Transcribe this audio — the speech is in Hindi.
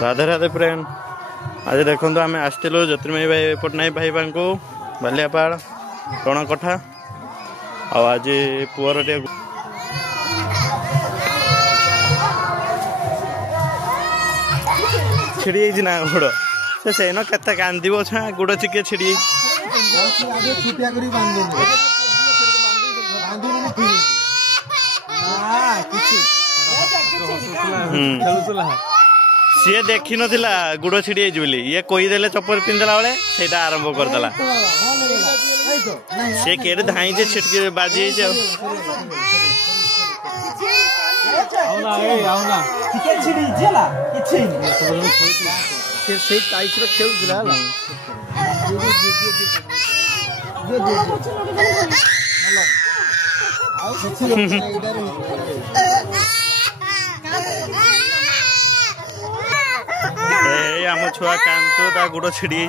राधे राधे फ्रेंड। आज देखो आम आसलु ज्योतिर्मयी भाई पट्टनायक भाई को बालियापाड़ टणकठा आज पुअर टे छिड़ी ना गोड़ से न के कांदी गोड़ चिके छिड़ी सी देखी नथिला गुड़ छिड़ी बोली ये कहीदेले चप्पल पिंधला बेले से आरंभ करदेला सी केड़े धाई जे छिटकी बाजी आम छुआ कांचो गुड़ छिड़ी।